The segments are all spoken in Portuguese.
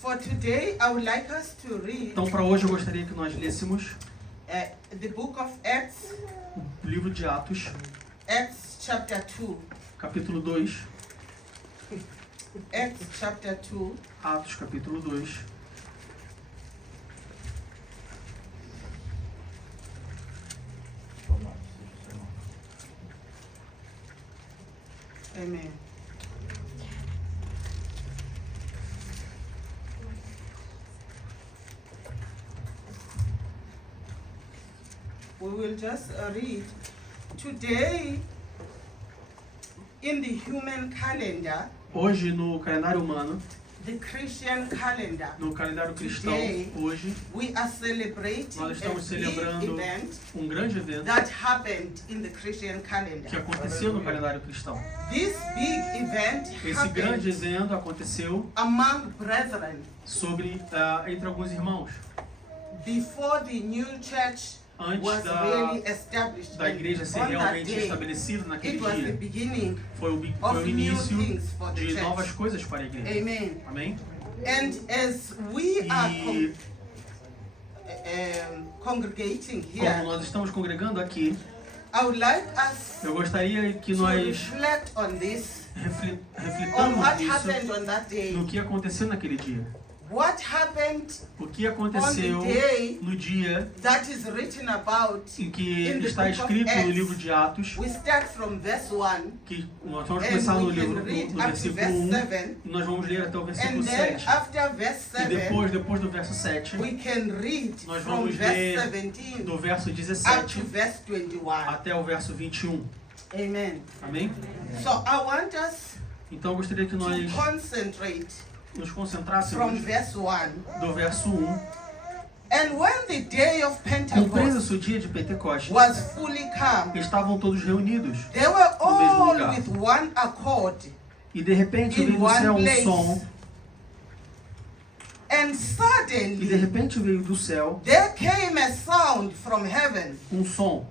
For today, I would like us to read Então, para hoje, eu gostaria que nós lêssemos the book of Acts, o livro de Atos, Acts chapter 2. capítulo 2. Acts chapter 2. Atos, capítulo 2. Amen. We will just read. Today, in the human calendar, Hoje, no calendário humano, the Christian calendar, no calendário cristão, Today, hoje, we are celebrating nós estamos a big celebrando event um grande evento that happened in the Christian que calendar. aconteceu no calendário cristão. This big event Esse grande happened evento aconteceu among brethren sobre entre alguns irmãos, before the new church antes was really established. da igreja ser On that realmente day, estabelecida naquele it was the dia. beginning Foi o of new início things for the de church. novas coisas para a igreja. Amen. Amém? And as we are E congregating como here, nós estamos congregando aqui, I would like us eu gostaria que to nós reflect on this, on reflitamos what nisso, happened on that day. no que aconteceu naquele dia. What happened O que aconteceu on the day no dia that is written about em que in the está book of escrito no Acts. livro de Atos, We start from verse 1 que nós vamos começar and no we livro can read no up to versículo verse 1 7, e nós vamos ler até o versículo and then 7. after verse E 7 depois do verso 7, we can read nós from vamos verse ler 17 do verso up 17 to verse 21. até o verso 21. Amen. Amém? So I want us Então eu gostaria que nós to concentrate nos from concentrássemos verse 1. do verso 1. And when the day of Pentecost Cumprindo-se o dia de Pentecostes, was fully come, estavam todos reunidos, they were No mesmo all lugar. with one accord e de repente in veio do one céu um place. som, And e de suddenly repente veio do céu there came a sound from heaven um som,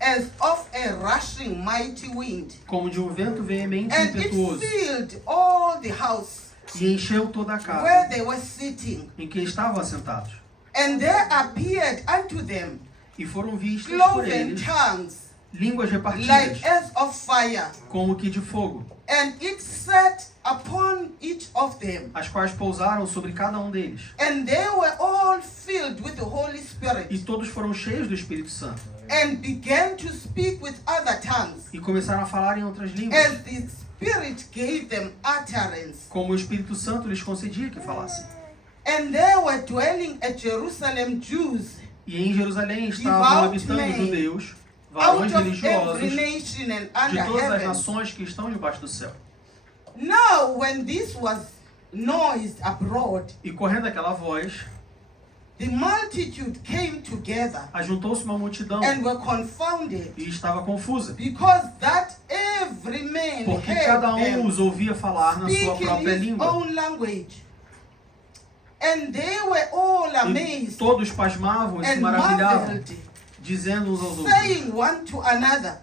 as of a rushing mighty wind, como de um vento veemente e and it impetuoso, filled all the house e encheu toda a where casa they were sitting. em que estavam assentados. And there appeared unto them E foram vistas por cloven eles tongues línguas repartidas, like as of fire, como que de fogo, and it sat upon each of them. as quais pousaram sobre cada um deles. And they were all filled with the Holy E Spirit, todos foram cheios do Espírito Santo, and began to speak with other tongues, e começaram a falar em outras línguas, as the Spirit gave them utterance. como o Espírito Santo lhes concedia que falassem. And there were dwelling at Jerusalem Jews, E em Jerusalém estavam Devout habitando men, judeus, out varões of religiosos every nation and de under todas as heaven. nações que estão debaixo do céu. Now, when this was noised abroad, E correndo aquela voz, the multitude came together ajuntou-se uma multidão and were confounded, e estava confusa, because that every man porque heard cada them os ouvia falar na sua speaking própria his língua. own language. And they were all E amazed todos pasmavam e se and maravilhavam, marveled, dizendo uns aos outros: saying one to another,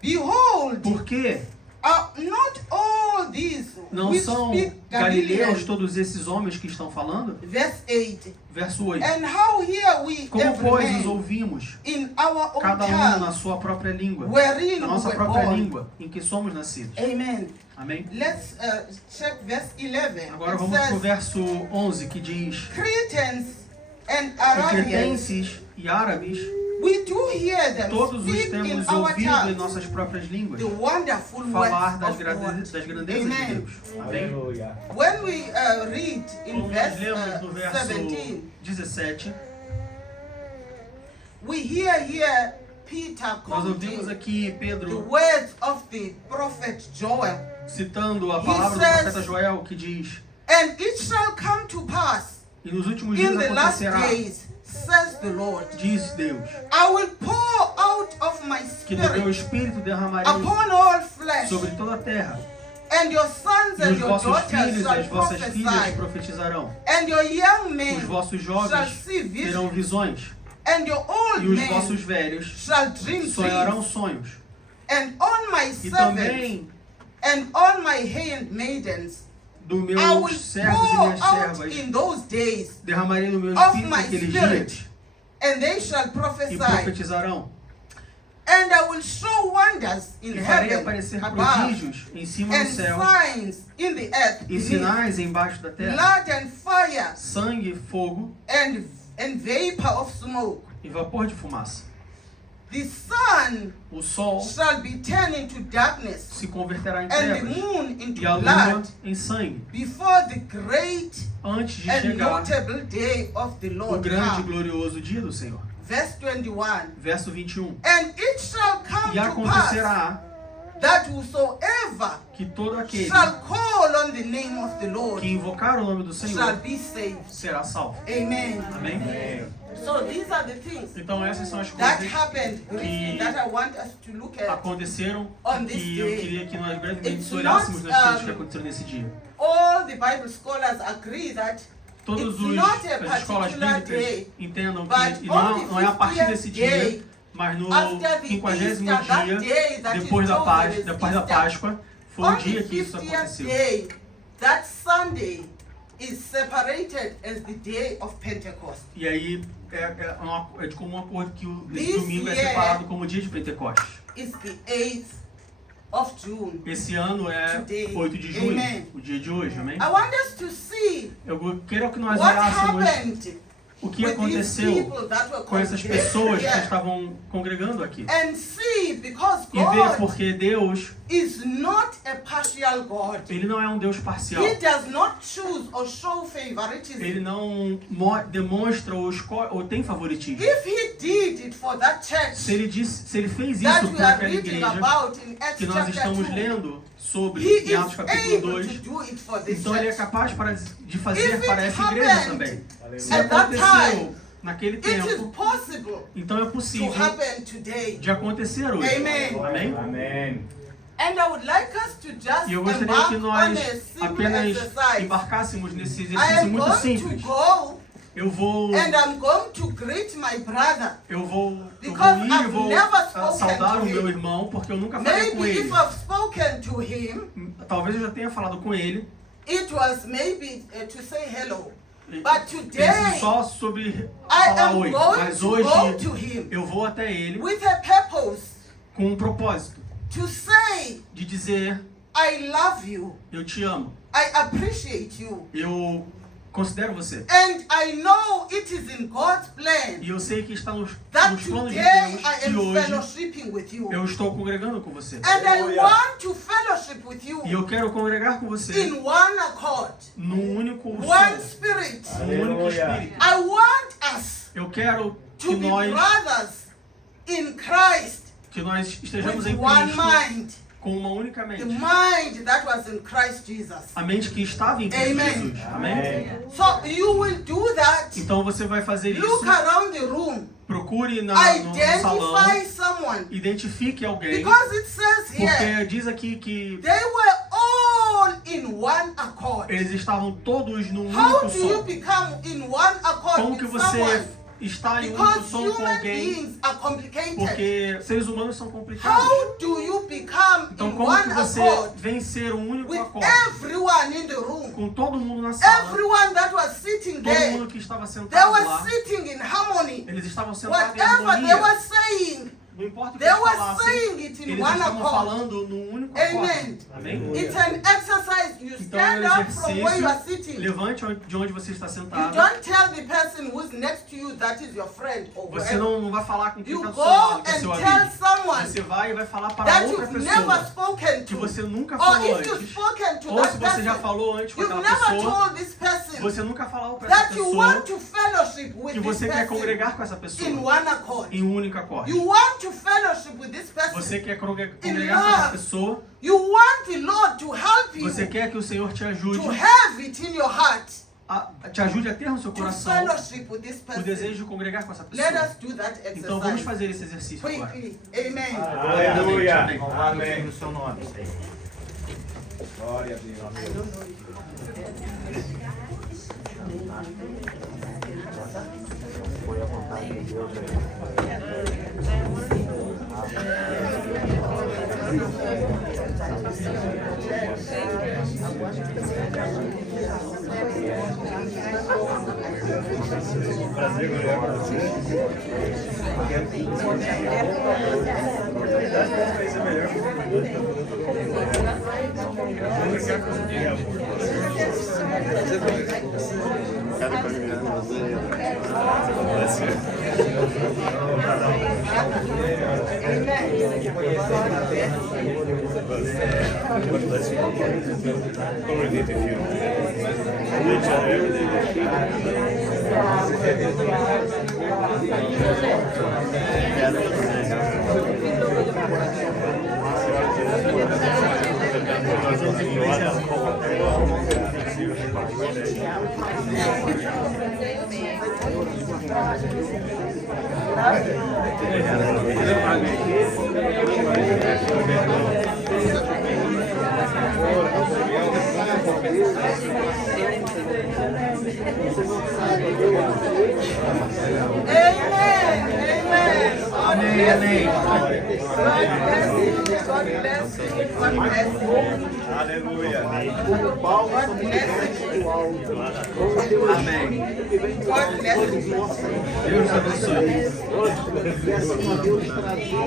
Behold, por que are not all these não which são speak galileus Galilean? todos esses homens que estão falando? Verse 8. Verso 8. And how hear we Como, every pois, os man ouvimos, in our own cada um na tongue, sua própria língua, wherein na we nossa were própria born? língua, em que somos nascidos? Amen. Amém? Let's check verse 11. Agora It vamos para o says, verso 11, que diz: Cretans and "E Arabians, cretenses e árabes, we do hear them todos os speak in temos our ouvido em tongues nossas próprias línguas the wonderful falar words das of God. das grandezas de Amen. Deus." Amém? When we read in Como nós verse lemos no verso 17, 17, we hear here Peter nós ouvimos quoting aqui the Pedro words of the prophet Joel. citando a He palavra do says, profeta Joel, que diz: And it shall come to pass "E nos últimos dias in the last acontecerá, days, says the Lord, diz Deus, I will pour out of my que do meu spirit espírito derramarei upon all flesh, sobre toda a terra, and your sons e and os your vossos daughters filhos e shall as vossas filhas prophesy, profetizarão, and your young os men vossos shall jovens see terão visions, visões, and your old e os men vossos velhos shall dream sonharão dreams. sonhos. And on my E servants também and on my handmaidens dos I meus will servos e pour minhas out servas, in those days derramarei no meu of espírito my naqueles spirit, dias and they shall e prophesy. profetizarão. And I will show wonders in E farei heaven aparecer above, prodígios em cima and do céu signs in the earth e beneath, sinais embaixo da terra, blood and fire, sangue, fogo and vapor of smoke. e vapor de fumaça. The sun O sol shall be turned into darkness, se converterá em and the trevas moon into e a lua blood, em sangue, before the great antes de and chegar notable day of the o Lord grande e come. glorioso dia do Senhor. Verse 21. Verso 21. And it shall come E to pass acontecerá that whosoever que todo aquele shall call on the name of the Lord que invocar o nome do shall Senhor be saved. será salvo. Amen. Amém? So these are the things Então essas são as that coisas happened recently que that I want us to look at. aconteceram On this e eu day. queria que nós brevemente It's olhássemos not, nas coisas que aconteceram nesse dia. All the Bible scholars agree that Todos it's not a as escolas particular bíblicas day, entendam but que on the não é a partir 50th desse dia, day, mas no after the 50º Easter, that dia, day that depois is da chosen as depois da Easter, Páscoa, foi o on dia the que isso 50th aconteceu. day, that Sunday is separated as the day of Pentecost. E aí é de comum acordo que esse This domingo é year separado como dia de Pentecostes. It's the 8th of June. Esse ano é Today. 8 de junho, Amen. o dia de hoje, amém? I want us to see Eu quero que nós what olhássemos happened o que with these aconteceu people that were com essas congregated pessoas que here. estavam congregando aqui. And see, because E ver God porque Deus, is not a partial God. Ele não é um Deus parcial. He does not choose or show favoritism. Ele não demonstra ou tem favoritismo. If he did it for that church Se ele fez that isso we para are aquela reading igreja about in Acts que nós chapter estamos 2, lendo sobre he em Atos is capítulo able 2, to do it for this então ele é church. capaz de fazer If para it essa igreja happened também. Se at that aconteceu time, naquele It is tempo, possible então é to possível happen today. de acontecer hoje. Amen. Amém? Amém. And I would like us to just E eu gostaria embark que on nós a simple apenas exercise. embarcássemos nesse I exercício am muito going simples. to go Eu vou and I'm going to greet my brother. eu vou Because ir e I've vou never spoken saudar to o meu him. irmão, porque eu nunca falei com Maybe ele. if I've spoken to him, Talvez eu já tenha falado com ele. it was maybe to say hello. E But pense today, só sobre I falar am oi. going Mas to hoje go to him eu vou até ele with a purpose com um propósito to say, de dizer I love you. eu te amo. I appreciate you. Eu considero você. And I know it is in God's plan E eu sei que está nos that planos de today Deus I que am hoje fellowshipping with you. eu estou congregando com você. And I Aleluia. want to fellowship with you E eu quero congregar com você in one accord, num único one som, spirit. num único Aleluia. espírito. I want us Eu quero que to be nós brothers in Christ estejamos with em one Cristo mind. com uma única The mente. mind that was in Christ Jesus. A mente que estava em Cristo Amen. Jesus. Amém? So you will do that. Então você vai fazer Look isso. around the room. Procure no salão. Identify someone. Identifique alguém. Because it says here, Porque diz aqui que they were all in one accord. eles estavam todos num How único do you som. become in one accord Como que with você someone? está em um único Because som com human alguém? beings are complicated. Porque seres humanos são complicados. How do you become Então in como one que você accord vencer um único with acorde? everyone in the room? Com todo mundo na sala, Everyone that was sitting todo there, mundo que estava they sentado were lá, sitting in harmony. eles estavam sentados em Whatever they harmonia. were saying, Não importa o que they eles were falassem, saying it in eles one estavam accord. falando num único Amen. acorde. Amém? It's an exercise. You Então é stand um up from where you are exercício. sitting. Levante de onde você está You sentado. don't tell the person who's next to you that is your friend or Você whoever. não vai falar com quem You está do go seu lado, que é and seu tell amigo. someone Você vai e vai falar para that outra you've never pessoa spoken que to. você nunca Or falou if you've antes. spoken to Ou se that você já person, falou antes com you've aquela never pessoa, told this person você nunca falou para essa that you pessoa want to fellowship with que this você quer person congregar com essa in pessoa one accord. em um único acorde. You want to fellowship with this person. Você quer congregar com love. essa pessoa, You want the Lord to help you você quer que o Senhor te ajude to have it in your heart te ajude a ter no seu to coração fellowship with this o person. desejo de congregar com essa Let pessoa. us do that Então vamos exercise fazer esse exercício agora. quickly. Amen. Aleluia. Amém. Amém. No seu nome. Glória a Deus. I don't know if Foi a vontade de Deus. Prazer, mulher, pra você. Vai ser melhor. Cada caminhada Amém. God bless you. God bless you. Aleluia. God bless you. Amém. God bless you. Deus abençoe.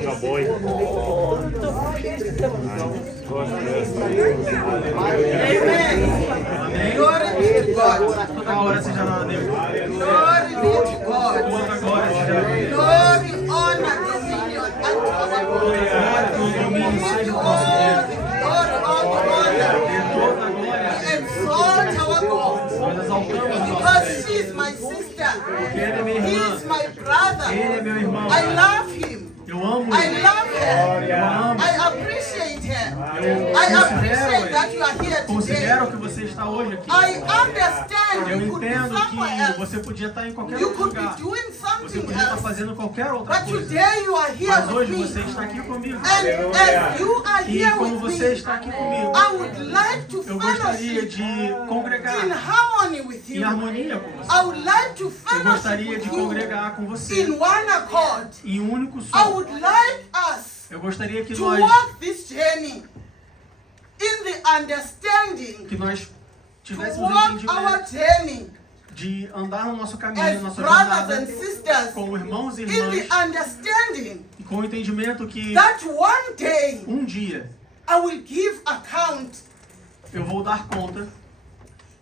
Acabou. Amen. Glory be to God. Toda hora seja lá Deus. Glory be to God. Toda glória seja lá Deus. Glory, honor, dominion unto our God. Glória, todo domínio seja o nosso Deus. Glory, all the honor. Toda glória. We exalt our God. Nós exaltamos o nosso Because Deus. she is my sister. Ele é minha He irmã. is my brother. Ele é meu irmão. I love him. Eu amo I ele. love her. Eu amo. I appreciate her. Eu I appreciate that you are here today. considero que você está hoje aqui. I understand Eu you could be entendo somewhere que else. você podia estar em qualquer You outro could be lugar. doing Você something podia estar else. fazendo qualquer outra But coisa. today you are here Mas with hoje me. você está aqui comigo. And as you are E here como with você me, está aqui comigo, I would like to eu gostaria fellowship de congregar in harmony with em you. harmonia com você. I would like to Eu fellowship gostaria with de you congregar com você in one accord. em um único I som. would like us Eu gostaria que to nós walk this journey in the understanding, tivéssemos to walk our entendimento journey de andar no nosso caminho, as na nossa brothers jornada, and sisters, como irmãos e in irmãs, the understanding e com o entendimento que that one day um dia I will give account. eu vou dar conta.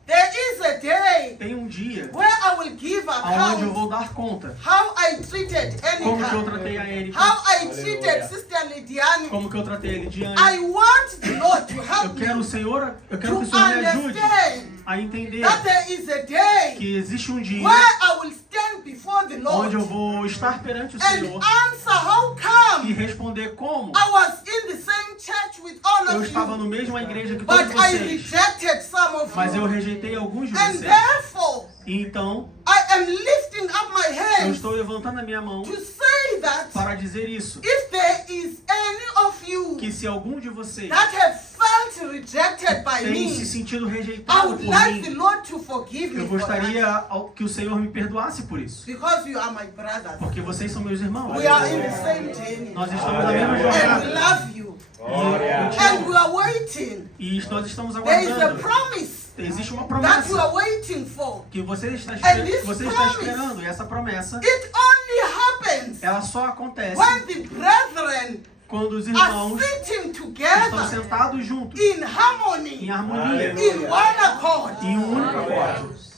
There is a day Tem um dia where I will give aonde eu account vou dar conta. how I treated Como que eu Enika, tratei a Erika, how I treated Sister Lidiane. como que eu tratei a Elidiane. I want the Lord to Eu help quero me o Senhor, eu quero que to o Senhor me ajude understand a entender that there is a day que existe um dia where I will stand before the onde eu Lord vou estar perante o and Senhor answer how e come responder como I was in the same church with all eu of estava you, no mesma igreja que todos but I vocês, rejected some of mas eu you. rejeitei alguns de And vocês. therefore, E então, I am lifting up my eu hands estou levantando a minha mão to say that para dizer isso, if there is any of you que se algum de vocês that have felt rejected by tem se me, sentido I rejeitado would por like the mim, Lord to forgive eu me for that. gostaria que o Senhor me perdoasse por isso, Because you are my brothers. porque vocês são meus irmãos. We are in the same journey. Nós estamos na mesma And we jornada. love you. E eu te And amo. we are waiting. E nós estamos There is a aguardando. promise Existe uma that we promessa are waiting for. que você está, And this você está promise, esperando. E essa promessa, It only happens ela só acontece when the brethren quando os are irmãos sitting estão together sentados juntos, in em harmony, harmonia, in one accord. em um único acorde.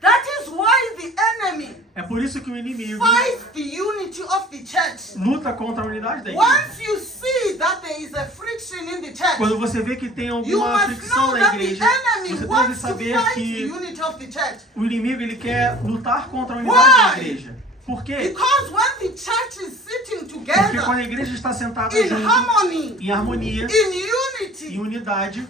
That is why the enemy É por isso que o inimigo fights the unity of the church. luta contra a unidade da igreja. Once you see that there is a friction in the church, Quando você vê que tem you alguma must fricção know na that the igreja, enemy você deve wants to saber fight the que unity of the church. o inimigo ele quer lutar contra a unidade da Why? igreja. Por quê? Because when the church is sitting Porque together quando a igreja está sentada in junto, harmony, em harmonia, in em unity, unidade,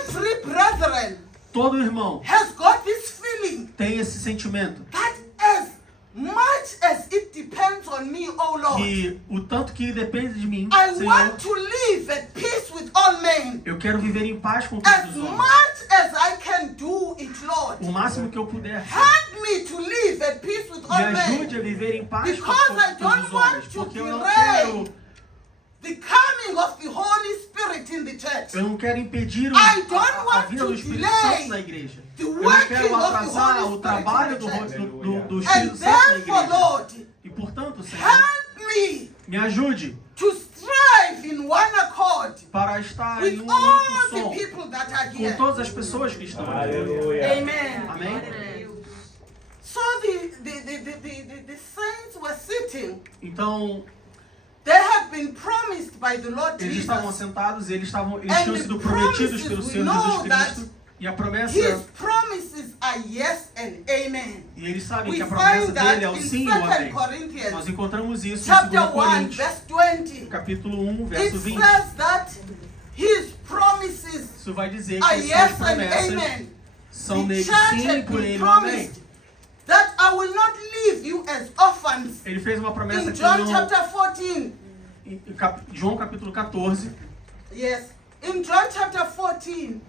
every brethren todo irmão has got this feeling tem esse sentimento that as much as it depends on me, oh Lord, que o tanto que depende de mim, I Senhor, want to live at peace with all men. eu quero viver em paz com todos As os homens. much as I can do it, Lord, O máximo que eu puder. help me to live at peace with all Me men. ajude a viver em paz com Because I todos don't os want homens. to Porque eu não delay quero the coming of the Holy Spirit Spirit in the church. Eu não quero impedir I don't a want vinda to do Espírito delay Santo na igreja. the Eu não working quero of the atrasar Holy o trabalho Spirit in the church. do And Espírito Santo na therefore, igreja. Lord, E portanto, Senhor, help me me ajude to strive in one accord para estar with em um all único the som people that are com here. todas as pessoas que estão aqui. Aleluia. Amen. Amém? So the saints were sitting. Então, They had been promised by the Lord eles estavam Jesus. sentados e eles And tinham sido the prometidos promises, pelo we Senhor know Jesus that Cristo. E a promessa, His promises are yes and amen. e eles sabem We que a promessa find that dele é o in sim e o 2 amém. Nós Corinthians encontramos isso em chapter 2 1 Coríntios, verse 20. capítulo 1, It verso 20. says that His promises Isso vai dizer are que as yes suas and promessas amen. são The nele church sim e had por been ele o amém. promised that I will not leave you as orphans. Ele fez uma promessa In que John não, chapter 14. João capítulo 14, Yes. In John chapter 14,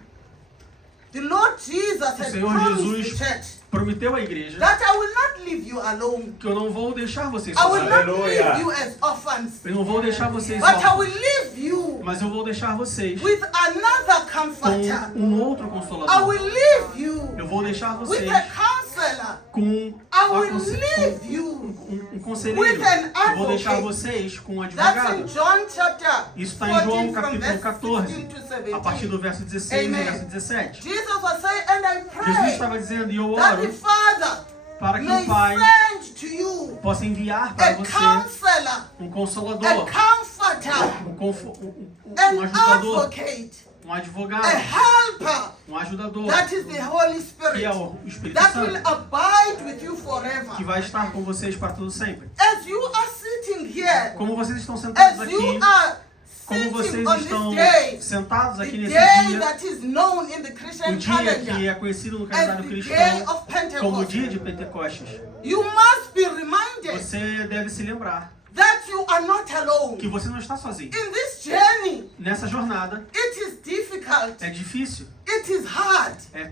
the Lord Jesus had Senhor promised Jesus the church prometeu à igreja that I will not leave you alone. que eu não vou deixar vocês I will sozinhos. not Aleluia. leave you as orphans, Eu não vou deixar vocês but I só, will leave you mas eu vou deixar vocês with another com comforter. um outro I consolador. will leave you Eu vou deixar with vocês a counselor. com I will leave you. um conselheiro. with an Eu vou deixar advocate. vocês com um That's advogado. in John chapter Isso está em João 14 from capítulo verse 14, 16 to a partir 17. do verso 16 e Amen. verso 17. Jesus was saying, and I Jesus pray estava dizendo, e eu that the oro Father para que may o Pai send to you possa enviar para a você counselor, um a consolador, comforter, um an ajudador, advocate, um a advogado, helper. um ajudador, That is the Holy que Spirit é o Espírito that will Santo, abide with you forever. que vai estar com vocês para tudo sempre. As you are sitting here, Como vocês estão sentados as aqui, you are como sitting vocês on estão this day, sentados the aqui nesse day dia, that is known in the o Christian dia que calendar é conhecido no as calendário the day cristão of como o Pentecost, dia de Pentecostes, you must be reminded você deve se lembrar that you are not alone. que você não está sozinho. In this journey, Nessa jornada it is difficult, é difícil, it is hard. é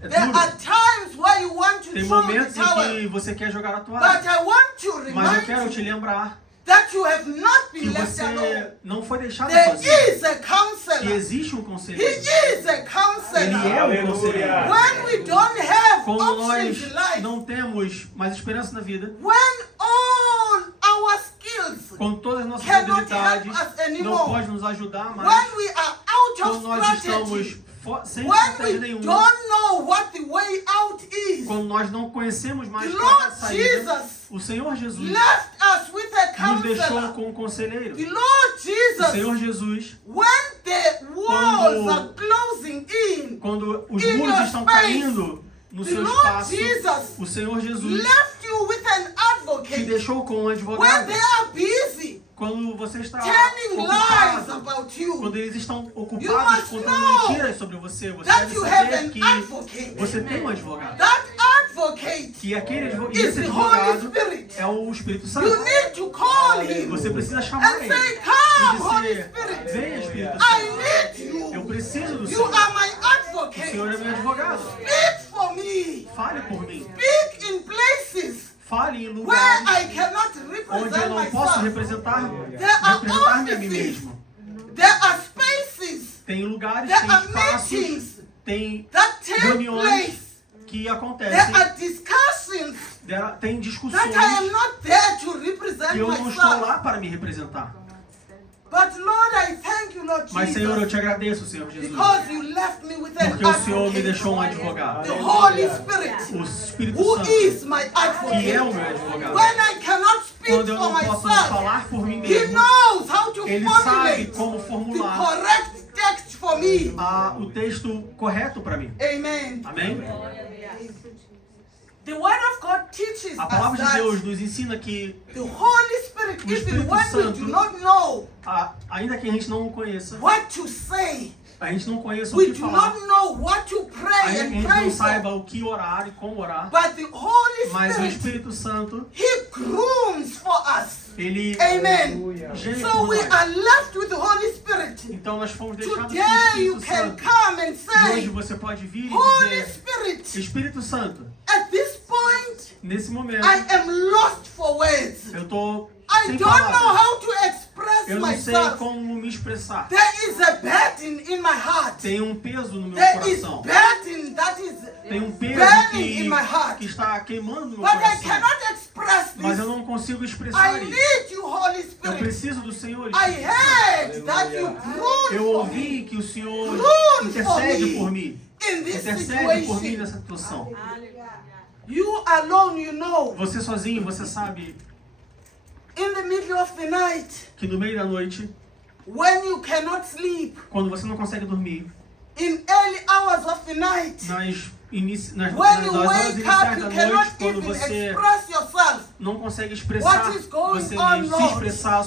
There duro. are times where you want to Tem throw the momentos em towel, que você quer jogar a but toalha, I want to mas eu remind quero te you lembrar that you have not que been left alone. você não foi deixado There sozinho, is a que counselor. existe um He conselheiro. is a Ele counselor. é um Aleluia. conselheiro. When we don't have Quando options nós in life, não temos mais esperança na vida, when all our skills, quando todas as nossas Cannot habilidades help us não anymore. podem nos ajudar mais, when we are out quando of nós estamos strategy, sem when estratégia we nenhuma, don't know what the way out is, quando nós não conhecemos mais the qual é a Lord saída, Jesus o Senhor Jesus left us with a nos deixou counselor. com um conselheiro. The Lord O Senhor Jesus, Jesus, when the walls Quando- are closing in, quando os In muros your estão space, caindo no the seu Lord espaço, Jesus o Senhor Jesus left you with an te advocate. deixou com um When advogado. they are busy Quando você está telling lies ocupado, about you, quando eles estão You ocupados must contando know mentiras sobre você, você that deve you have saber an que advocate. você tem um advogado. That advocate, Que aquele is esse the Holy advogado Spirit. é o Espírito Santo. You need to call him Você precisa chamar and ele say, Come, e Holy dizer: Spirit, Venha, Espírito I Santo. need Eu you. preciso do You Senhor. are my O advocate. Senhor é meu advogado. Speak for me. Fale por mim. Speak in places Fale em where lugares I cannot onde eu represent não posso myself. representar-me There are a mim offices. mesmo. There are spaces Tem lugares, There tem are espaços, meetings tem that take reuniões place. que There acontecem, are discussions tem discussões that I am not there to represent que eu não estou myself. lá para me representar. But Lord, I thank you, Lord Mas, Senhor, eu Jesus, te agradeço, Senhor Jesus, because you left me with an porque o Senhor me advocate, deixou um advogado, the Holy Spirit, o Espírito who Santo, is my que é o advocate. meu advogado. When I cannot speak Quando eu for não posso myself, falar por mim He mesmo, knows how to Ele sabe formulate como the formular correct text for me. o texto correto para mim. Amen. Amém? The Word of God teaches A us palavra de that Deus nos ensina que, the Holy Spirit, O even Espírito when we Santo do not know ainda que a gente não o conheça, what to say, a gente não conheça o we que do falar, not know what to pray ainda que a and gente pray não for, saiba o que orar e como orar, but the Holy mas o Spirit, Espírito Santo, He grooms for us. ele Amen. geme So por we nós. are left with the Holy Spirit. Então nós fomos deixados com o Today you Espírito can Santo. come and E hoje say, você pode vir e Holy dizer: Spirit, Espírito Santo, at this point, nesse momento I am lost for words. eu estou I sem don't know palavras. how to express Eu não sei myself. como me expressar. There is a burden in my heart. Tem um peso no meu There is coração. burden that is Tem um peso burning in my heart. que está queimando no meu But I coração. cannot express Mas eu this. não consigo expressar I isso. need you, Holy Eu Spirit. preciso do Senhor. I heard that you groaned Eu for me ouvi que o Senhor Groan intercede for me por mim. in this Intercede por mim situation. nessa situação. You alone, you know, Você sozinho, você sabe in the middle of the night, que no meio da noite, when you cannot sleep, quando você não consegue dormir, in early hours of the night, nas when you horas wake up, iniciais you da noite, cannot quando even você express yourself. não consegue expressar, What is going você on, se Lord? expressar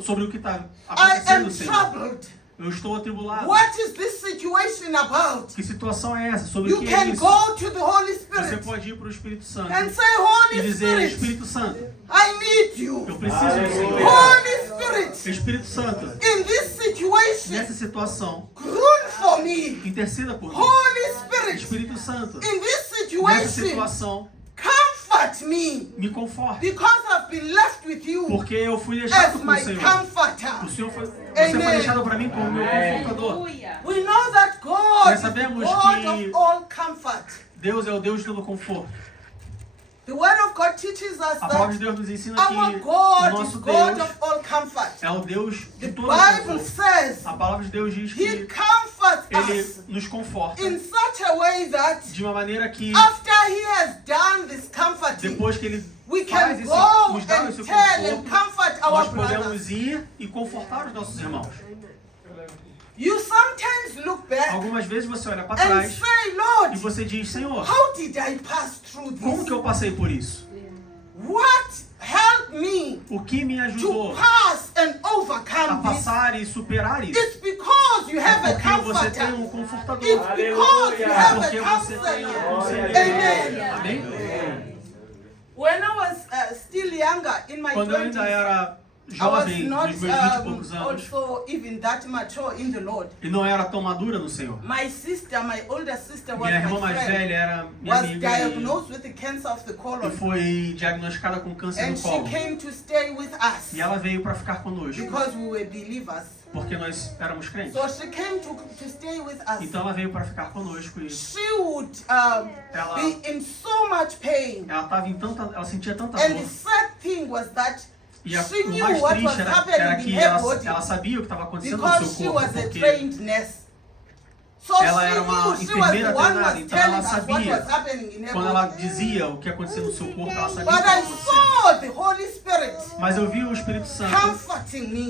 sobre o que está I acontecendo, am Senhor. troubled. Eu estou atribulado. What is this situation about? Que situação é essa? Sobre o You que é can isso? go to the Holy Você Spirit pode ir para o Espírito Santo and say, e Holy dizer, Spirit, Espírito Santo, I need eu you. preciso do Senhor. Holy Spirit, Espírito Santo, in this situation, nessa situação, groan for me. interceda por mim. Holy Spirit, Espírito Santo, in this nessa situation, situação, comfort me me conforte. because I've been left with you Porque eu fui deixado as com o my Senhor. comforter. O Senhor foi, você foi deixado para mim como meu confortador. We know that God Nós is the sabemos God que- of all comfort. Deus é o Deus de todo conforto. The Word of God teaches us A palavra de that Deus nos ensina que our o God is nosso God Deus of all comfort. é o Deus The de todo Bible conforto. says A palavra de Deus diz He que comforts Ele us nos conforta in such a way that de uma maneira que after He has done this comforting, depois que Ele we faz can esse, go nos dá and esse tell and conforto, comfort nós our brothers. podemos ir e confortar os nossos irmãos. You sometimes look back Algumas vezes você olha para and trás say, e Lord, você diz, Senhor, how did I pass through como this? que eu passei por isso? What helped me O que me to ajudou pass and a overcome this? passar e superar isso? It's because you have É a porque você tem comforter. um confortador. It's because you have Porque a você tem um counselor. conselheiro. Amen. Amém? When I was still younger, in my Quando eu ainda 20s, era I was jovem, not nos meus 20 e poucos anos, also even that mature in the Lord. e não era tão madura no Senhor. My sister, my older sister, was Minha irmã my mais friend, velha era minha was amiga diagnosed with the cancer of the e colon, foi diagnosticada com câncer and no she colo. came to stay with us E ela veio para ficar conosco, because we were believers. porque nós éramos crentes. So she came to stay with us. Então ela veio para ficar conosco e She would Ela- be in so much pain. ela sentia tanta And the dor. sad thing was that E she o knew mais what was triste era happening in que her body ela sabia o que estava acontecendo no because seu she corpo, was a porque trained nurse. So ela she era uma knew, she was the enfermeira one treinada, was então telling ela us what sabia. was happening in her Quando ela body. dizia o que acontecia no seu corpo, ela sabia o But que I estava acontecendo. saw the Holy Spirit Mas eu vi o Espírito Santo comforting me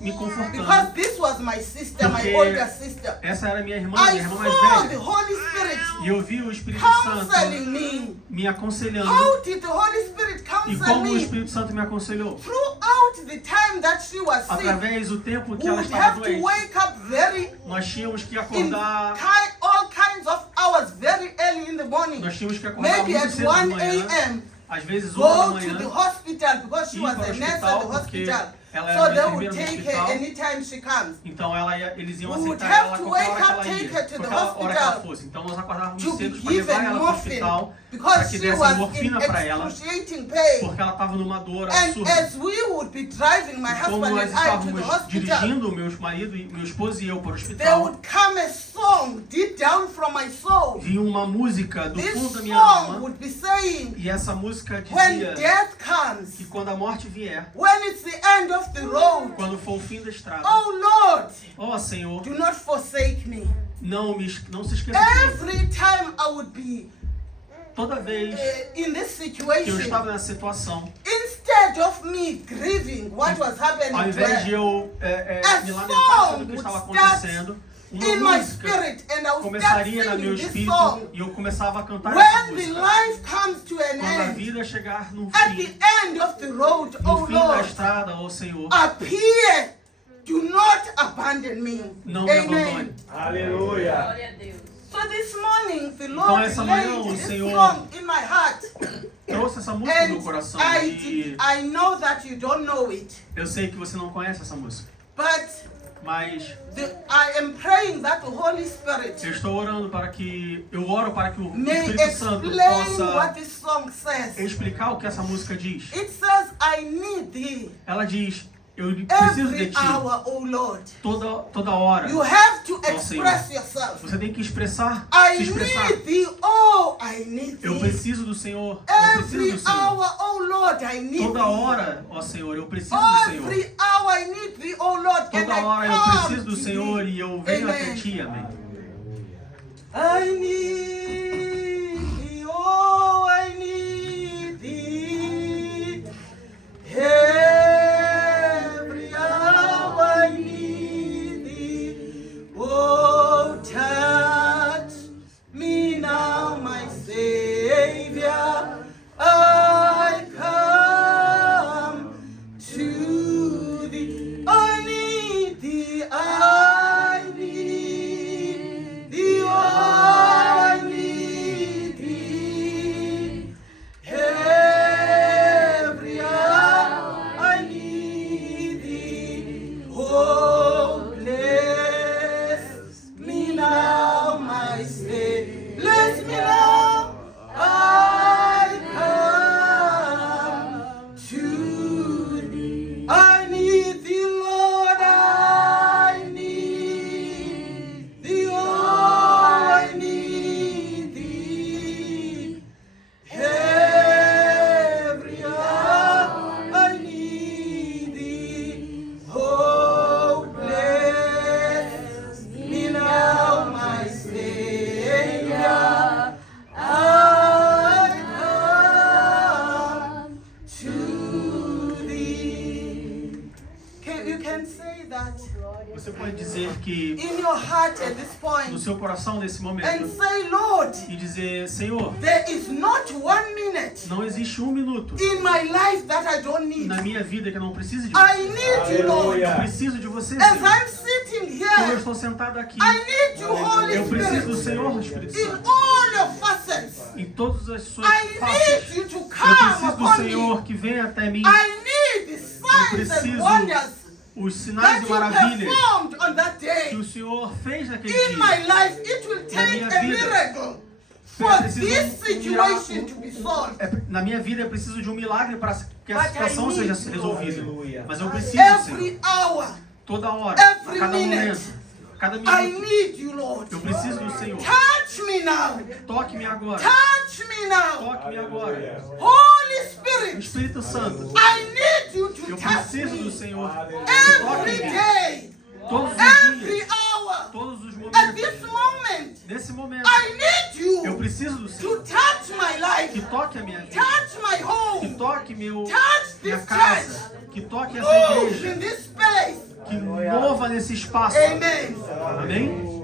me confortando. because this was my sister, my Porque older sister. essa era minha I irmã mais saw the velha. Holy Spirit E eu vi o Espírito Santo counseling me. me aconselhando. How did the Holy Spirit E counsel como o me? Espírito Santo me aconselhou? Throughout the time that she was sick, Através do tempo que we ela would estava have to doente, wake up very nós tínhamos que in acordar. all kinds of hours very early in the morning. Nós tínhamos que acordar Maybe muito at cedo de 1 manhã. a.m. Às vezes 1 Go da to the manhã. hospital because she Ir was para o a nurse at the hospital, porque hospital. ela era So uma they would enfermeira no take her hospital. anytime she comes. Então eles iam We would aceitar ela have to qualquer wake hora up, que ela take ia, her to the qualquer hora que ela hospital fosse. Então nós acordávamos to be cedo para levar given ela para o morphine hospital, para because que she dessem was in morfina para ela, excruciating pain. porque ela estava numa dor And absurda. as we would be driving my Como husband nós and I to the estávamos hospital, dirigindo, meu marido, meu esposo e eu para o there hospital, would come a song deep down from my soul. vinha uma música do This fundo da minha song alma, would be saying, e essa música when dizia death comes, que quando a morte vier, when it's the end of the road, quando for o fim da estrada, oh Lord, ó Senhor, do not forsake me. não se esqueça de mim. Every time I would be Toda vez in this que eu situation, estava nessa situação, instead of me grieving what was happening ao to invés de her, eu A me lamentar sobre o que song estava would start acontecendo, in uma my música spirit, and I would start começaria no meu singing this espírito song. e eu começava a cantar essa When the música. life comes to an Quando a end, vida chegar no at fim, the end of the road, no oh fim da Lord, estrada, ó Senhor, appear. Do not abandon me. não me abandone. Aleluia. So this morning, the Então, Lord essa manhã, laid o this Senhor song in my heart. Trouxe essa música no meu And coração e I know that you don't know it. eu sei que você não conhece essa música, But mas I am praying that the Holy Spirit eu estou orando para que o may Espírito Santo explain what possa this song says. explicar o que essa música diz. It says, I need thee. Ela diz: Eu preciso de Every ti. hour, oh Lord. Toda hora. You have to Ó, Senhor. express yourself. Você tem que expressar, I se expressar. need thee. Oh, I need Eu thee. preciso do Senhor. Eu preciso Every do Senhor. hour, oh Lord, I need Toda thee. hora, ó Senhor, eu preciso do Senhor. Every hour I need thee, oh Lord, and Toda I hora eu come preciso do to Senhor thee. e eu venho até Amen. ti, amém. I need thee, oh, I need thee. Every hour I need thee. Oh, touch me now, my Savior. I come to thee. I need thee. I need thee. Oh, I need thee. Every hour I need thee. Oh, bless me now, my Savior. Bless me now. I come to thee. I need thee, Lord. I need thee. Oh, I need thee. Every hour I need thee. Oh, bless me now, my Savior. I come to thee. You can say that Você pode dizer que in your heart at this no point seu coração nesse and momento say, Lord, e dizer, Senhor, there is not 1 minute não existe um minuto in my life that I don't need. na minha vida que eu não precise de I você. need you, Lord. Eu preciso de você, As Senhor. I'm sitting Como eu here, estou sentado aqui, I need you, Holy eu preciso do Spirit, Senhor, Espírito in Santo, all your facets. em todas as suas I need faces. you to Eu come preciso do upon Senhor me. que venha até mim. I need the signs and preciso wonders Os sinais that e you maravilhas performed on that que day. o Senhor fez naquele In my dia. life, it will take minha a vida, miracle for preciso this miracle. situation to be solved. Na minha vida eu preciso de um milagre para que a But I situação need seja you, resolvida. Aleluia. Mas eu preciso, Senhor, Every hour, toda hora, a every cada minute, momento, a cada I minuto. need you, Lord. Eu preciso do Senhor. Touch me now. Toque-me agora. Touch me now. Toque-me agora. Holy Spirit, Espírito Santo, I need you to eu touch preciso do me Senhor. every day, Todos os every dias, hour. todos os At momentos. this moment, Nesse momento, I need eu you preciso do to Senhor. touch my Que life, toque a minha vida. touch my Que home, toque touch minha this casa. church, Que toque essa move igreja. in this place. Que mova nesse espaço. Amen. Amém?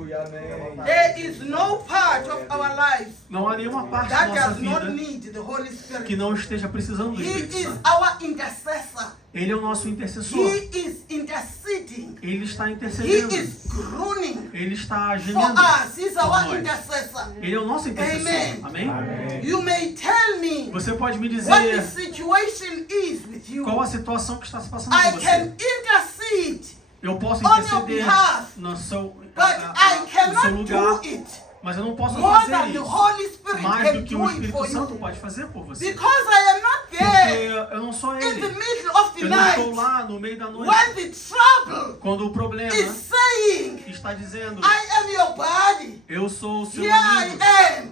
There is no part of our lives Não há nenhuma parte da that nossa does not vida need the Holy que Spirit. não esteja precisando do He Espírito is Santo. our intercessor. Ele é o nosso intercessor. He is interceding. Ele está He intercedendo. is groaning Ele está for gemendo us. He's por our nós. intercessor. Ele é o nosso intercessor. Amen. Amém? You may tell me Você pode me what the dizer situation is with you. qual a situação que está se passando I com can você. intercede, Eu posso on your interceder behalf, no seu, but I no seu cannot lugar, do it mas eu não posso more fazer than the isso Holy Spirit mais can do que do o it Espírito for Santo you. pode fazer por você. Because I am not Porque there eu não sou in the ele. middle of the Eu não estou night lá no meio da noite when the trouble quando o problema is saying, está dizendo: I am your body. eu sou o seu Here I amigo. am.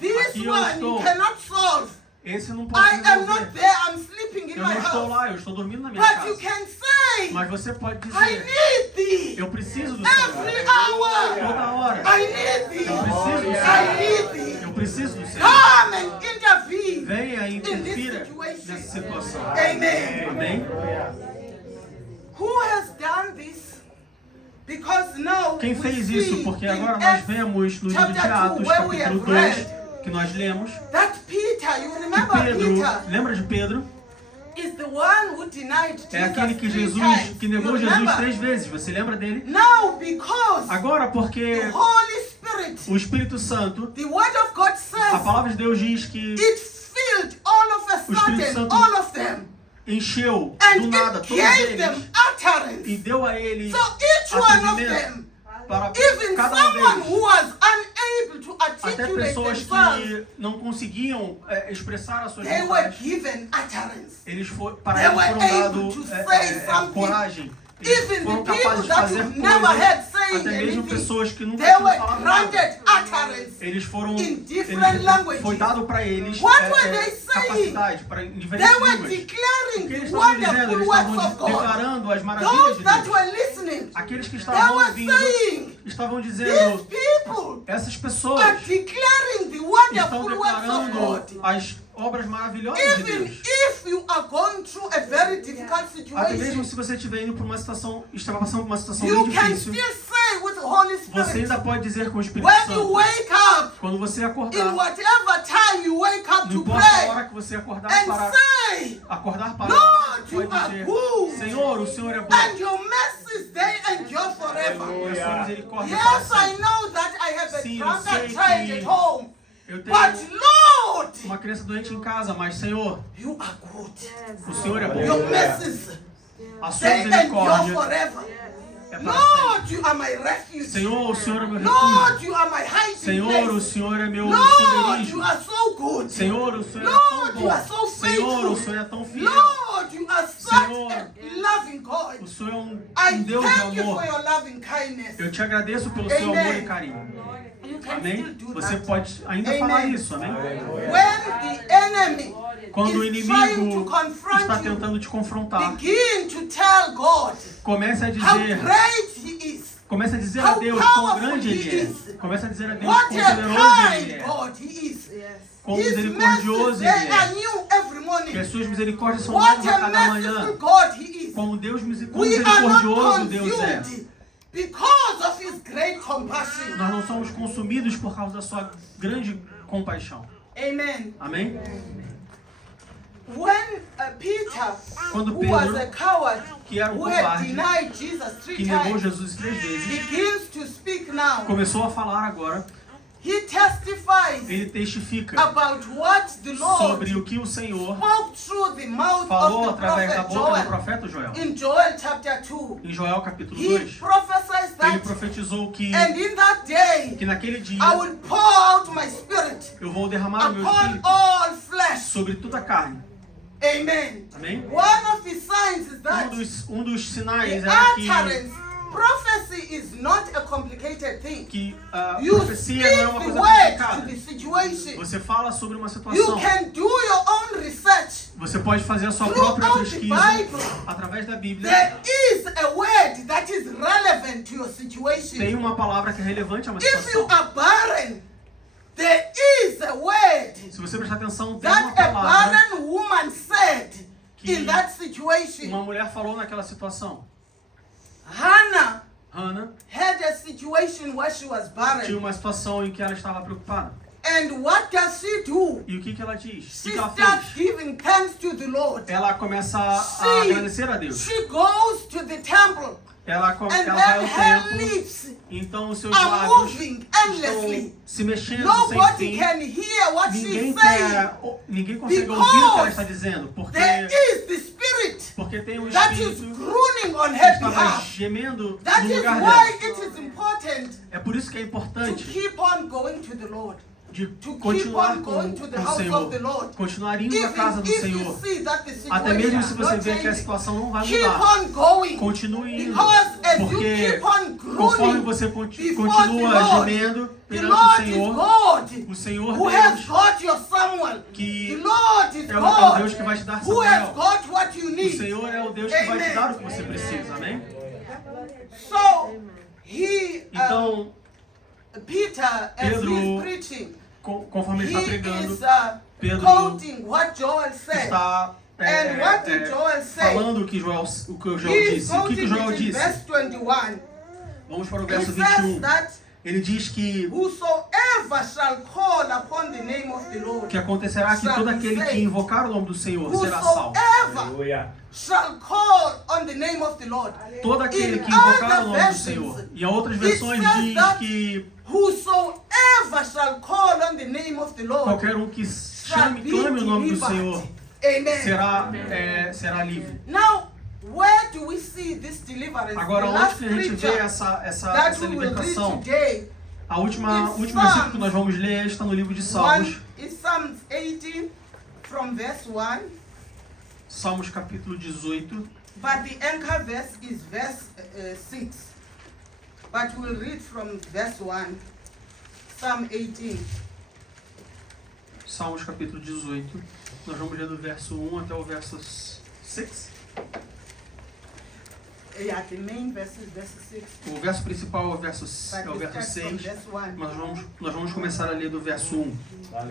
This Aqui eu one you estou. cannot solve. Esse não pode I am not resolver. there. I'm sleeping in Eu my não estou house. lá, eu estou dormindo na minha But you casa. can say, Mas você pode I dizer: need thee. eu preciso do Every Senhor. hour. Toda hora. I need thee. Eu preciso do I Senhor. need thee. Eu preciso do Senhor. Come and intervene. Venha e In this interfira situation. nessa situação. Amen. Amém? Who has done this? Because now Quem we fez see isso? Porque in agora nós Acts vemos no livro de chapter Atos, 2, where we capítulo have 2, read que nós lemos, that Peter, you que remember Pedro, Peter, lembra de Pedro? is the one who denied Jesus É aquele que 3 Jesus, times. que negou You Jesus remember? 3 vezes. Você lembra dele? Now, because Agora, porque the Holy Spirit, o Espírito Santo, the Word of God a says, palavra de Deus diz que it filled all of a Espírito sudden, Santo all of them, encheu do and nada it todos gave eles them e utterance. deu a eles So each one of atendimento. them para Even cada um someone deles. who was unable to Até articulate pessoas themselves, que não conseguiam expressar as suas they were vontades, given utterance. para They eles were foram able dado to say something. coragem. Eles Even foram the people capazes de that fazer you've never had coisas, saying até mesmo anything, pessoas que nunca they tinham were falado nada. granted utterance. Eles foram, in different languages. foi dado para eles What were they saying? capacidade para em diferentes They were línguas. O que declaring eles the estavam dizendo? wonderful Eles works estavam of God. declarando as maravilhas Those de that Deus. were listening, Aqueles que they estavam were ouvindo saying, estavam these dizendo, people essas pessoas are declaring the estão wonderful works of declarando God. as obras maravilhosas de Even Deus. if you are going through a very difficult Até mesmo situation, se você estiver indo por uma situação, está passando por uma situação you bem can difícil, still say with the Holy você Spirit, ainda pode dizer com o Espírito when you Santo, wake up, quando você in acordar, whatever time you wake up não to importa a hora pray, que você acordar and para say, acordar para Lord, you pode are dizer, good, Senhor, o Senhor é bom, and your mercies, they endure forever. e a sua misericórdia para Yes, I sempre. know that I have a Sim, eu drunkard sei child que at home, Eu tenho but Lord, uma criança doente em casa, mas Senhor, you are good. o Senhor é bom. Your mercies, A sua they endure misericórdia forever. é para sempre. Lord, you are my refuge. Senhor, o Senhor é meu Lord, refúgio. you are my hiding Senhor, o place. Senhor é meu Lord, you esconderijo. are so good. Senhor, o Senhor é Lord, tão you are so bom. Senhor, faithful. o Senhor é tão fiel. Lord, you are such Senhor, a loving God. O Senhor é um I Deus de thank you for amor. your loving kindness. Eu te agradeço pelo seu Amen. amor e carinho. You can Amém? still do Você that. pode ainda Amen. falar isso, amém? When the enemy Quando o is trying to inimigo está confront you, tentando te confrontar, begin to tell God comece a how dizer, great He is. comece a dizer a How Deus quão powerful grande He Ele is. é. Comece a dizer a Deus What quão a poderoso Ele kind é. God He is. Quão His mercies, misericordioso they Ele are é. new every Que morning. as suas misericórdias são novas What a a cada merciful manhã. God He is. Como Deus quão We are not misericordioso Deus é. consumed because of His great compassion. Nós não somos consumidos por causa da sua grande compaixão. Amen. Amém? When Peter, Quando who was Pedro, a coward, que era um who had covarde, denied Jesus que 3 negou times, Jesus 3 vezes, begins to speak now, começou a falar agora, he testifies ele testifica about what the Lord sobre o que o Senhor spoke through the mouth falou of the através da prophet boca do Joel profeta Joel. in Joel chapter 2. Em Joel capítulo He 2, prophesies ele that, profetizou que and in that day naquele dia I will pour out my spirit eu vou derramar o meu upon espírito all flesh. sobre toda a carne. Amen. Amém? One of the signs is that Um dos sinais the é que utterance, prophecy is not a complicated thing. a You profecia speak não é uma the coisa word to complicada. the situation. Você fala sobre uma You situação. can do your own research. Você pode fazer a sua própria Throughout the pesquisa Bible, através da Bíblia. there is a word that is relevant to your Tem situation. uma palavra que é relevante a uma If you situação. are barren, there is a word Se você prestar atenção, tem uma that a palavra barren woman said que in that uma situation. mulher falou naquela situação. Hannah Hannah had a situation where she was tinha barren. uma situação em que ela estava preocupada. And what does she do? E o que ela diz? O She que ela starts fez? giving thanks to the Lord. Ela começa a She- agradecer a Deus. She goes to the temple Ela and vai then ao her templo, lips então os seus are lábios moving estão endlessly. se mexendo sem Nobody fim. can hear what Ninguém she's saying. ninguém consegue Because ouvir o que ela está dizendo, There is the Spirit porque tem um that is espírito groaning on que her estava behalf. gemendo That no is lugar why dela. it is important É por isso que é to importante keep on going to the Lord. de To keep continuar on com going to the o house of the Senhor, Lord. continuar indo à Even casa do if you Senhor. see that the Até situation mesmo is se você not vê que a changing, situação não vai keep mudar, on going. continue indo, Because as you porque keep on conforme groaning você before continua the Lord, gemendo the perante o Lord is Senhor, God, o Senhor who has Deus got your Samuel. que The Lord is é o Deus God, que vai te dar who has Samuel. got what you O need. Senhor é o Deus que vai te Amen. dar o que você precisa, amém? So, he, Então, Peter, as Pedro, he's preaching, conforme ele he está pregando, is Pedro quoting what Joel said. está And what did Joel say? falando o que o Joel He is disse. O que quoting Joel it in disse? verse 21. Vamos para o He verso says 21. that Ele diz que whosoever shall call upon the name of the Lord acontecerá que todo aquele que invocar o nome do Senhor será salvo. whosoever shall call on the name of the Lord. Todo aquele In que invocar other o nome do versions, Senhor. E em outras it versões says diz that que whosoever shall call on the name of the Lord qualquer um que shall chame, be clame o nome do Senhor, delivered. Amen. será livre. Now, Where do we see this deliverance? Agora, The onde last que a gente vê scripture essa that we will read libertação? today O último versículo que nós vamos ler está no livro de Salmos. is Psalms 18 from verse 1, Salmos capítulo 18. but the anchor verse is verse 6. But we'll read from verse 1, Psalm 18. Salmos capítulo 18. Nós vamos ler do verso 1 até o verso 6. Yeah, the main verse is verse 6. O verso principal é o verso But we start from 6. verse 1. Nós vamos começar a ler do verso 1.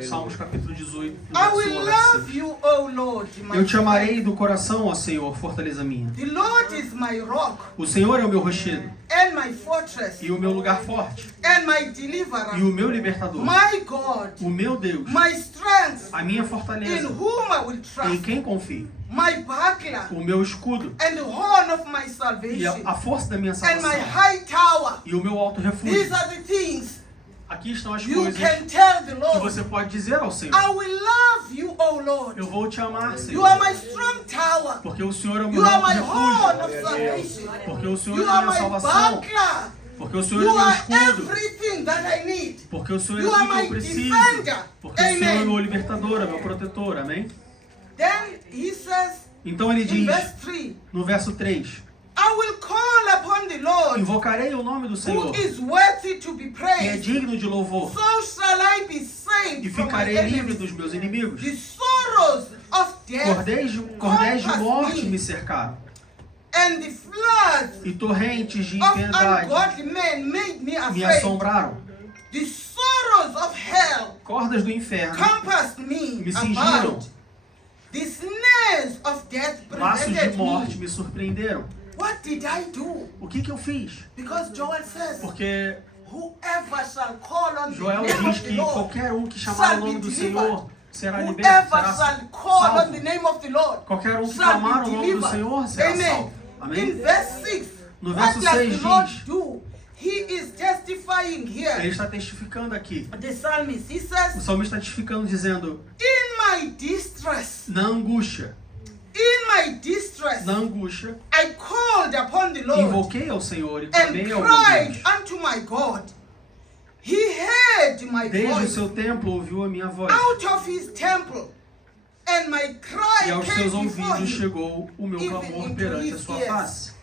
Salmos capítulo 18, do I verso 1 will ao verso love 6. you, O Lord, my Eu te amarei strength. do coração, ó Senhor, fortaleza minha. The Lord is my rock O Senhor é o meu rochedo and my fortress e o meu lugar forte and my e deliverer, o meu libertador, my God, o meu Deus, my strength, a minha in fortaleza, whom I will em trust, quem confio, my buckler o meu escudo and the horn of my e salvation a força da minha and my salvação high tower. e o meu alto These refúgio. are the things Aqui estão as you coisas can tell the que Lord. você pode dizer ao Senhor. I will love you, O Lord. Eu vou te amar, You are Senhor, my strong tower. porque o Senhor é o You meu are alto my horn refúgio, of salvation. porque o Senhor You é a are minha my salvação, buckler. porque o Senhor é You o meu are escudo, everything that I need. porque o Senhor é You are tudo que eu my preciso, defender. porque o Senhor é Amen. meu libertador, é meu protetor, amém? Then he says Então ele in diz, verse 3, no verso 3, I will call upon the Lord invocarei o nome do who Senhor, is worthy to be que é praised. digno de louvor, So shall I be e saved from my ficarei livre enemies. dos meus inimigos. The sorrows of death Cordéis de morte me cercaram, and the floods e torrentes de of impiedade ungodly men made me me afraid. assombraram. The sorrows of hell Cordas do inferno compassed me me cingiram, about. The snares of death laços de prevented morte me. me surpreenderam. What did I do? O que eu fiz? Because Joel says, Porque whoever shall call on the Joel name diz of the que Lord qualquer um que chamar o nome do Senhor será liberto, Whoever será shall call on salvo. the name of the Lord Qualquer um que shall clamar be o nome do delivered. Senhor será Amen. salvo. In Amém? verse 6, No what verso does 6 the Lord diz, do? He is testifying ele here. está testificando aqui. The psalmist, he O says, salmista está testificando dizendo, in my distress, na angústia, na angústia, I called upon the Lord Invoquei ao Senhor e and clamei ao meu cried Deus. unto my God. He heard my Desde o voice seu templo ouviu a minha voz, out of his temple, and my cry e aos came seus before ouvidos him. chegou o meu Even clamor into perante a his sua ears. face.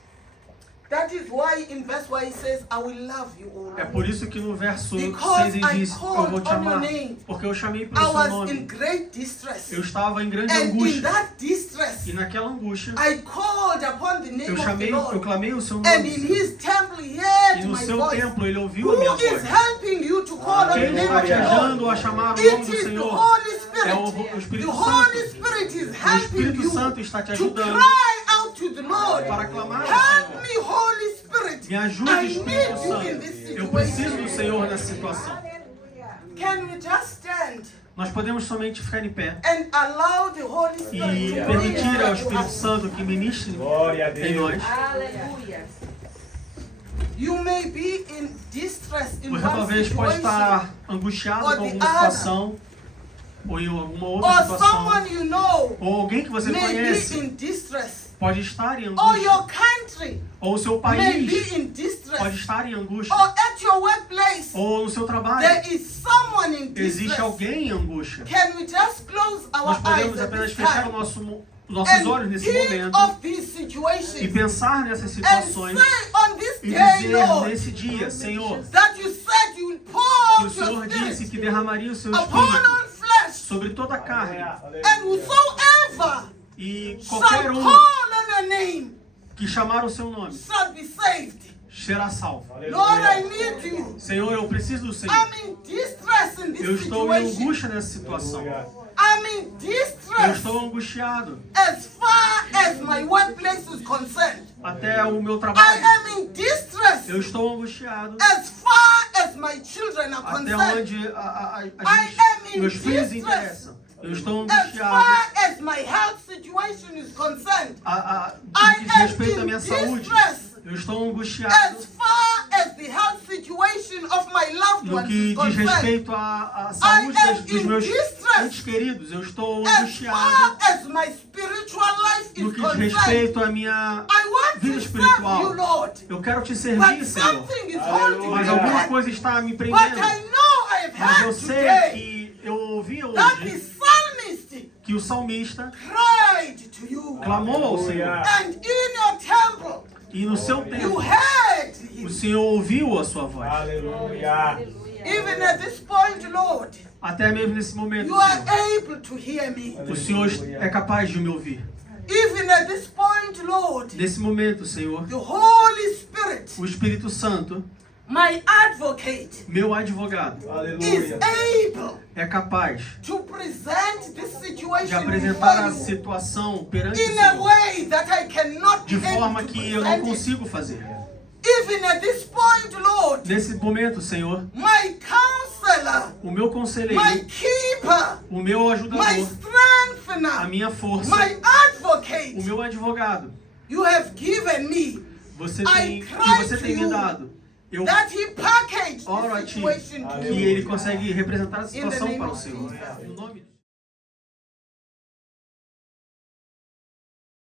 That is why in verse 1 he says, I will love you, O É Lord. por isso que no verso Because 6 ele diz, I eu vou te called on amar, your name. porque eu chamei I pelo seu was in nome. great distress. Eu estava em grande And in angústia, that distress, e naquela angústia I called upon the name eu of the chamei, eu Lord. clamei o seu And nome. in his temple he E heard no my seu voice. templo ele ouviu a Who minha is voz. helping you to call on the Quem name está of te the Lord? ajudando a chamar o nome It do is the Senhor? Holy É Spirit. o The Espírito Holy Santo. Spirit is O helping Espírito you Santo está te to ajudando cry out to the Lord. para clamar ao Help Senhor. me, Holy Spirit. Me ajude, I Espírito need you in Santo. this Eu preciso do situation. Senhor nessa situação. Can we just stand Nós podemos somente ficar em pé and allow the Holy e Spirit to permitir ao minister to Espírito us? Santo que ministre Glória a em Deus. nós. Aleluia. You may be in distress in Você one talvez pode situation, estar angustiado com or the alguma situação ou em alguma outra or situação. someone you know Ou alguém que você may be conhece in distress, pode estar em or angústia. your country Ou o seu may país be in pode distress, estar em angústia. or at your workplace Ou no seu trabalho there is someone in existe distress. alguém em angústia. Can we just close our Nós podemos eyes at apenas this fechar time nossos olhos and nesse think momento of these e situations pensar nessas and situações say on this e day, dizer Lord, nesse dia, Senhor, that you said you will pour que o out your Senhor disse spirit que derramaria o seu upon espírito all flesh, sobre toda a carne and whosoever e shall qualquer call um on your name que chamar o seu nome shall be saved. será salvo. Lord, I need you. Senhor, eu preciso do Senhor. I'm in distress in Eu this estou em situation. angústia nessa situação. I'm in Eu distress estou angustiado as far as my workplace is concerned. até o meu I trabalho. am in distress Eu estou angustiado as far as my children are até concerned. onde am in meus filhos distress. interessam. Eu estou As angustiado far as my health situation is concerned. no que diz respeito à minha saúde. Distress. Eu estou angustiado As far as the health situation of my loved no ones que is diz concerned. respeito à saúde I am dos meus in distress. entes queridos. Eu estou As angustiado far as my spiritual spiritual life no is que diz concerned, respeito à minha I want vida to serve espiritual. you, Lord. Eu quero te But servir, Senhor. something is holding Mas me alguma back. coisa está me But prendendo. I know I have Mas eu heard sei today que eu ouvi that the hoje psalmist que o salmista cried to you. clamou ao Senhor. And in your temple, E no seu you tempo, heard o him. Senhor ouviu a sua voz. Aleluia. Even at this point, Lord, Até mesmo nesse momento, you are Senhor, able to hear me. o Senhor é capaz de me ouvir. Even at this point, Lord, Nesse momento, Senhor, the Holy Spirit, o Espírito Santo, my advocate, meu advogado, is Aleluia. able é capaz to present this de situation apresentar a before you situação perante o in a Senhor way that I cannot de be forma able to que eu não present it. consigo fazer. Even at this point, Lord, Nesse momento, Senhor, my counselor, o meu my conselheiro, keeper, o meu my ajudador, a strengthener, minha força, my o advocate, meu advogado, you have given me, você I tem, cry que você to tem me you dado. Eu that he packaged oro a the Ti situation to que you. Ele consegue representar a situação name para o of Senhor. Jesus. No nome